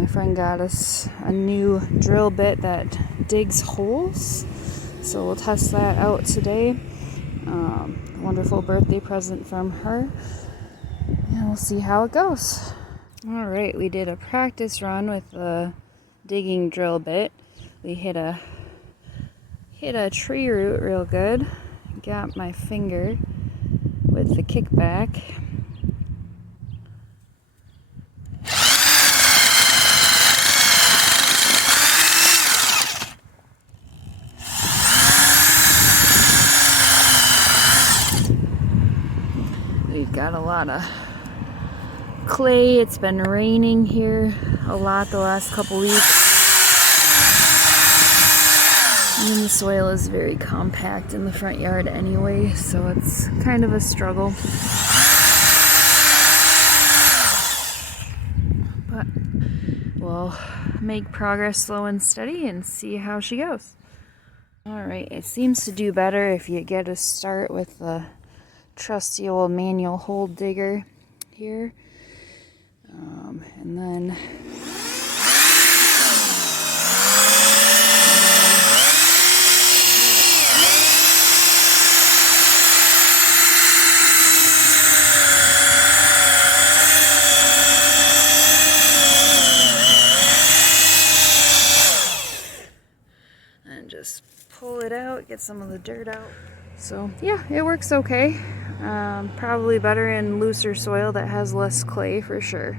My friend got us a new drill bit that digs holes, so we'll test that out today. Wonderful birthday present from her, and we'll see how it goes. Alright, we did a practice run with the digging drill bit. We hit a tree root real good. Got my finger with the kickback. We've got a lot of clay. It's been raining here a lot the last couple weeks. And the soil is very compact in the front yard anyway, so it's kind of a struggle. But we'll make progress slow and steady and see how she goes. Alright, it seems to do better if you get a start with the trusty old manual hole digger here. And then just pull it out, get some of the dirt out. So yeah, it works okay. Probably better in looser soil that has less clay for sure.